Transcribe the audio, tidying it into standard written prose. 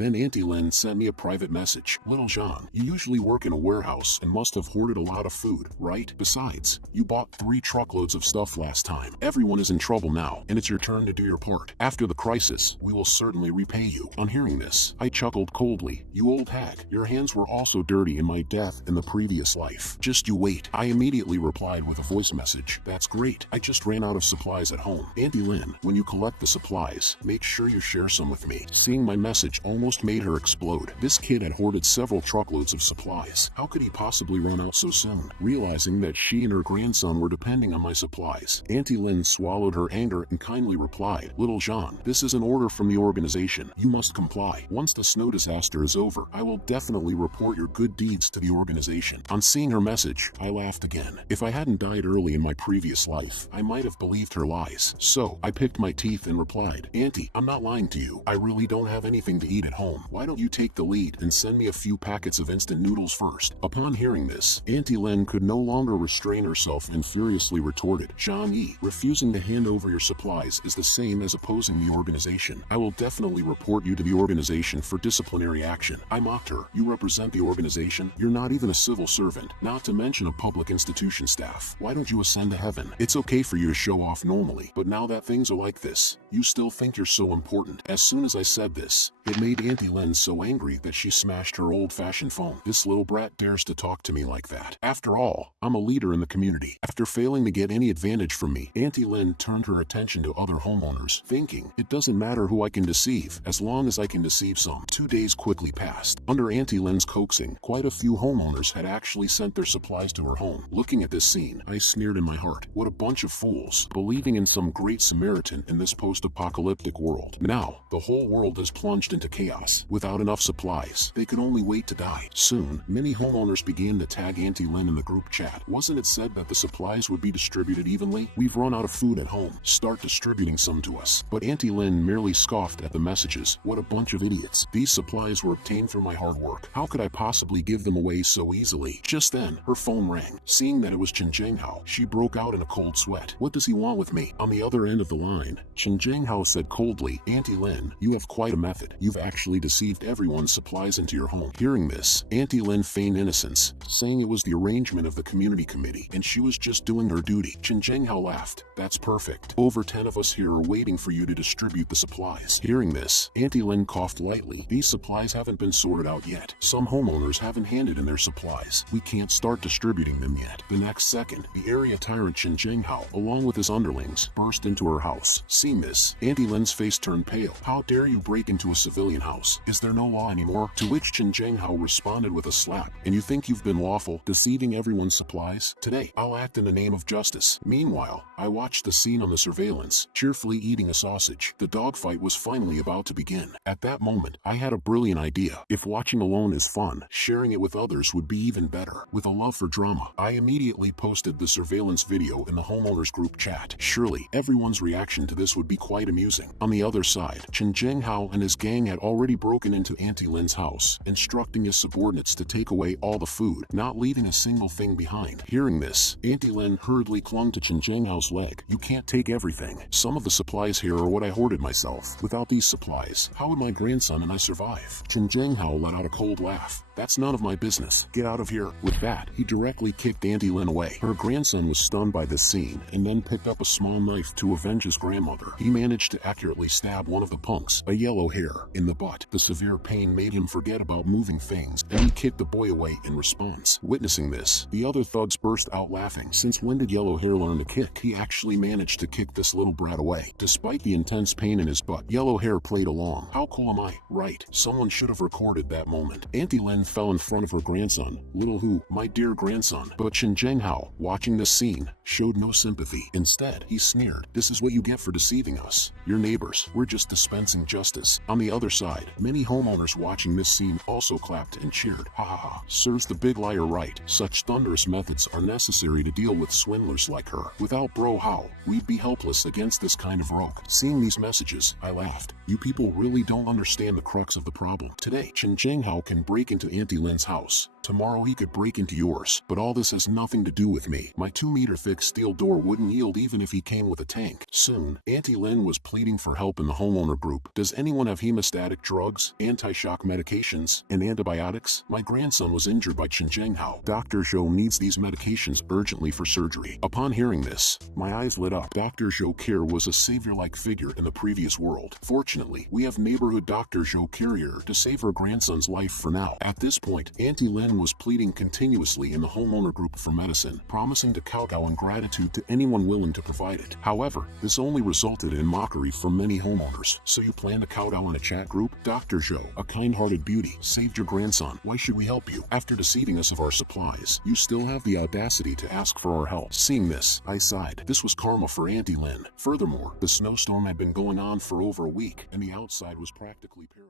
Then Auntie Lin sent me a private message. Little Zhang, you usually work in a warehouse and must have hoarded a lot of food, right? Besides, you bought 3 truckloads of stuff last time. Everyone is in trouble now, and it's your turn to do your part. After the crisis, we will certainly repay you. On hearing this, I chuckled coldly. You old hag, your hands were also dirty in my death in the previous life. Just you wait. I immediately replied with a voice message. That's great. I just ran out of supplies at home. Auntie Lin, when you collect the supplies, make sure you share some with me. Seeing my message almost made her explode. This kid had hoarded several truckloads of supplies. How could he possibly run out so soon? Realizing that she and her grandson were depending on my supplies, Auntie Lin swallowed her anger and kindly replied, Little Jean, this is an order from the organization. You must comply. Once the snow disaster is over, I will definitely report your good deeds to the organization. On seeing her message, I laughed again. If I hadn't died early in my previous life, I might have believed her lies. So, I picked my teeth and replied, Auntie, I'm not lying to you. I really don't have anything to eat at home. Why don't you take the lead and send me a few packets of instant noodles first? Upon hearing this, Auntie Lin could no longer restrain herself and furiously retorted, Zhang Yi, refusing to hand over your supplies is the same as opposing the organization. I will definitely report you to the organization for disciplinary action. I mocked her. You represent the organization? You're not even a civil servant, not to mention a public institution staff. Why don't you ascend to heaven? It's okay for you to show off normally, but now that things are like this, you still think you're so important. As soon as I said this, it made Auntie Lin so angry that she smashed her old-fashioned phone. This little brat dares to talk to me like that. After all, I'm a leader in the community. After failing to get any advantage from me, Auntie Lin turned her attention to other homeowners, thinking, it doesn't matter who I can deceive, as long as I can deceive some. 2 days quickly passed. Under Auntie Lin's coaxing, quite a few homeowners had actually sent their supplies to her home. Looking at this scene, I sneered in my heart. What a bunch of fools, believing in some great Samaritan in this post-apocalyptic world. Now, the whole world is plunged into chaos. Without enough supplies, they could only wait to die. Soon, many homeowners began to tag Auntie Lin in the group chat. Wasn't it said that the supplies would be distributed evenly? We've run out of food at home. Start distributing some to us. But Auntie Lin merely scoffed at the messages. What a bunch of idiots. These supplies were obtained through my hard work. How could I possibly give them away so easily? Just then, her phone rang. Seeing that it was Chen Zhenghao, she broke out in a cold sweat. What does he want with me? On the other end of the line, Chen Zhenghao said coldly, Auntie Lin, you have quite a method. You've actually deceived everyone's supplies into your home. Hearing this, Auntie Lin feigned innocence, saying it was the arrangement of the community committee, and she was just doing her duty. Chen Zhenghao laughed. That's perfect. Over 10 of us here are waiting for you to distribute the supplies. Hearing this, Auntie Lin coughed lightly. These supplies haven't been sorted out yet. Some homeowners haven't handed in their supplies. We can't start distributing them yet. The next second, the area tyrant Chen Zhenghao, along with his underlings, burst into her house. Seeing this, Auntie Lin's face turned pale. How dare you break into a civilian house? Is there no law anymore? To which Chen Zhenghao responded with a slap. And you think you've been lawful, deceiving everyone's supplies? Today, I'll act in the name of justice. Meanwhile, I watched the scene on the surveillance, cheerfully eating a sausage. The dogfight was finally about to begin. At that moment, I had a brilliant idea. If watching alone is fun, sharing it with others would be even better. With a love for drama, I immediately posted the surveillance video in the homeowners group chat. Surely, everyone's reaction to this would be quite amusing. On the other side, Chen Zhenghao and his gang had already broken into Auntie Lin's house, instructing his subordinates to take away all the food, not leaving a single thing behind. Hearing this, Auntie Lin hurriedly clung to Chen Zhenghao's leg. You can't take everything. Some of the supplies here are what I hoarded myself. Without these supplies, how would my grandson and I survive? Chen Zhenghao let out a cold laugh. That's none of my business. Get out of here. With that, he directly kicked Auntie Lin away. Her grandson was stunned by this scene, and then picked up a small knife to avenge his grandmother. He managed to accurately stab one of the punks, a yellow hair, in the butt. The severe pain made him forget about moving things, and he kicked the boy away in response. Witnessing this, the other thugs burst out laughing. Since when did yellow hair learn to kick? He actually managed to kick this little brat away. Despite the intense pain in his butt, yellow hair played along. How cool am I? Right. Someone should have recorded that moment. Auntie Lin fell in front of her grandson. Little who, my dear grandson. But Chen Zhenghao, watching this scene, showed no sympathy. Instead, he sneered. This is what you get for deceiving us. Your neighbors, we're just dispensing justice. On the other side, many homeowners watching this scene also clapped and cheered. Ha ha ha. Serves the big liar right. Such thunderous methods are necessary to deal with swindlers like her. Without bro how, we'd be helpless against this kind of rogue. Seeing these messages, I laughed. You people really don't understand the crux of the problem. Today, Chen Zhenghao can break into Auntie Lin's house. Tomorrow he could break into yours. But all this has nothing to do with me. My 2-meter thick steel door wouldn't yield even if he came with a tank. Soon, Auntie Lin was pleading for help in the homeowner group. Does anyone have hematite orthostatic drugs, anti-shock medications, and antibiotics. My grandson was injured by Chenjenghao. Dr. Zhou needs these medications urgently for surgery. Upon hearing this, my eyes lit up. Dr. Zhou Care was a savior-like figure in the previous world. Fortunately, we have neighborhood Dr. Zhou Carrier to save her grandson's life for now. At this point, Auntie Lin was pleading continuously in the homeowner group for medicine, promising to kowtow in gratitude to anyone willing to provide it. However, this only resulted in mockery from many homeowners. So you plan to kowtow in a chat group? Dr. Zhou, a kind-hearted beauty, saved your grandson. Why should we help you? After deceiving us of our supplies, you still have the audacity to ask for our help. Seeing this, I sighed. This was karma for Auntie Lin. Furthermore, the snowstorm had been going on for over a week, and the outside was practically perilous.